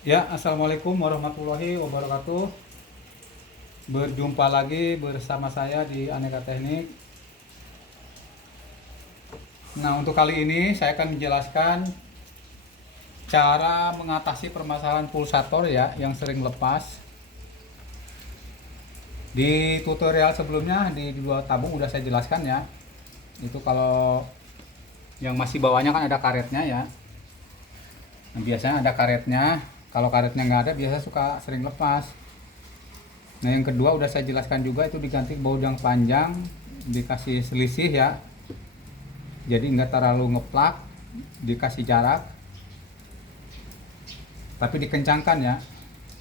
Ya, assalamualaikum warahmatullahi wabarakatuh. Berjumpa lagi bersama saya di Aneka Teknik. Nah, untuk kali ini saya akan menjelaskan cara mengatasi permasalahan pulsator ya yang sering lepas. Di tutorial sebelumnya di dua tabung udah saya jelaskan ya. Itu kalau yang masih bawahnya kan ada karetnya ya. Nah, biasanya ada karetnya. Kalau karetnya nggak ada, biasa suka sering lepas. Nah, yang kedua udah saya jelaskan juga, itu diganti baut yang panjang, dikasih selisih ya. Jadi nggak terlalu ngeplak, dikasih jarak, tapi dikencangkan ya.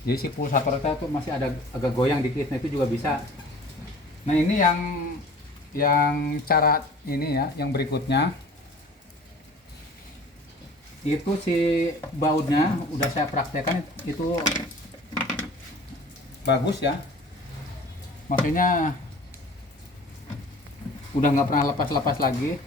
Jadi si pulsator itu masih ada agak goyang dikit, nah itu juga bisa. Nah, ini yang cara ini ya, yang berikutnya. Itu si bautnya udah saya praktekkan, itu bagus ya, maksudnya udah nggak pernah lepas-lepas lagi.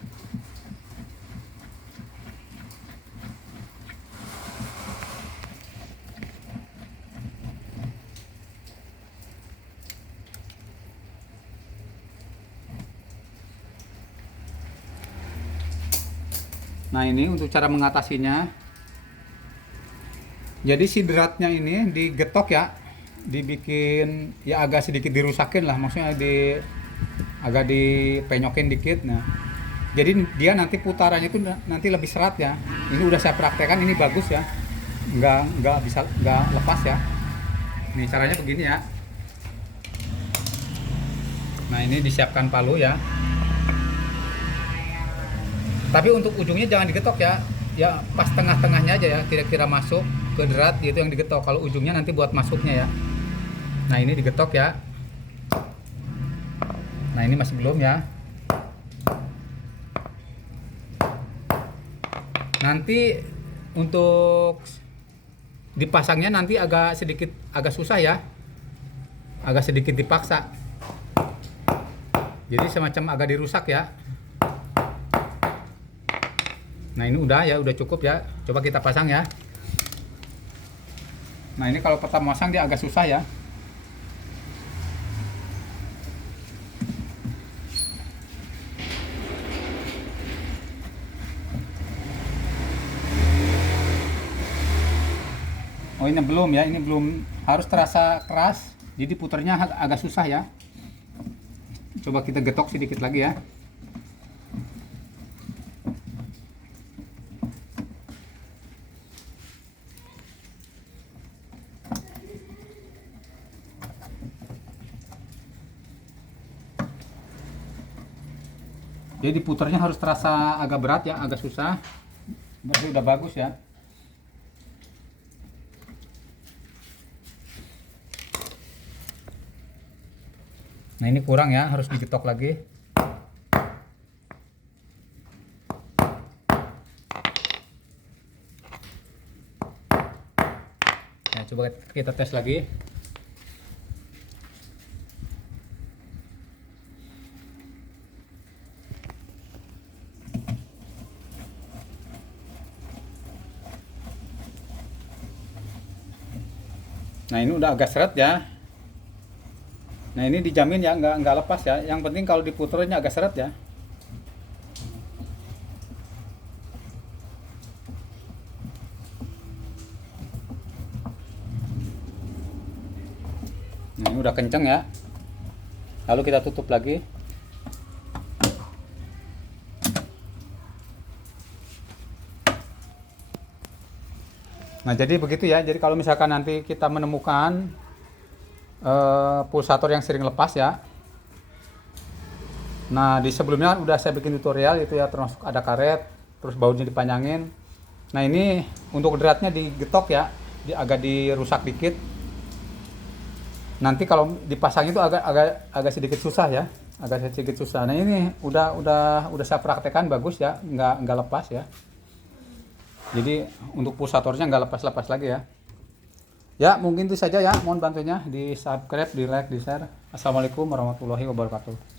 Nah, ini untuk cara mengatasinya. Jadi si dratnya ini digetok ya, dibikin ya agak sedikit dirusakin lah, maksudnya agak dipenyokin dikit. Nah, jadi dia nanti putarannya itu nanti lebih serat ya. Ini udah saya praktekkan, ini bagus ya, nggak lepas ya. Nih caranya begini ya. Nah, ini disiapkan palu ya. Tapi untuk ujungnya jangan digetok ya. Ya pas tengah-tengahnya aja ya, kira-kira masuk ke drat gitu yang digetok. Kalau ujungnya nanti buat masuknya ya. Nah, ini digetok ya. Nah, ini masih belum ya. Nanti untuk dipasangnya nanti agak susah ya. Agak sedikit dipaksa. Jadi semacam agak dirusak ya. Nah, ini udah ya, udah cukup ya. Coba kita pasang ya. Nah, ini kalau pertama pasang dia agak susah ya. Oh, ini belum ya, ini belum, harus terasa keras. Jadi puternya agak susah ya. Coba kita getok sedikit lagi ya. Jadi puternya harus terasa agak berat ya, agak susah. Berarti udah bagus ya. Nah, ini kurang ya, harus digetok lagi. Nah, coba kita tes lagi. Nah, ini udah agak seret ya. Nah, ini dijamin ya, nggak lepas ya. Yang penting kalau diputernya agak seret ya. Nah, ini udah kenceng ya. Lalu kita tutup lagi. Nah, jadi begitu ya. Jadi kalau misalkan nanti kita menemukan pulsator yang sering lepas ya. Nah, di sebelumnya udah saya bikin tutorial itu ya, termasuk ada karet, terus bautnya dipanjangin. Nah, ini untuk dratnya digetok ya, agak dirusak dikit. Nanti kalau dipasang itu agak sedikit susah ya, agak sedikit susah. Nah, ini udah saya praktekkan bagus ya, nggak lepas ya. Jadi untuk pulsatornya nggak lepas-lepas lagi ya. Ya, mungkin itu saja ya. Mohon bantunya di subscribe, di like, di share. Assalamualaikum warahmatullahi wabarakatuh.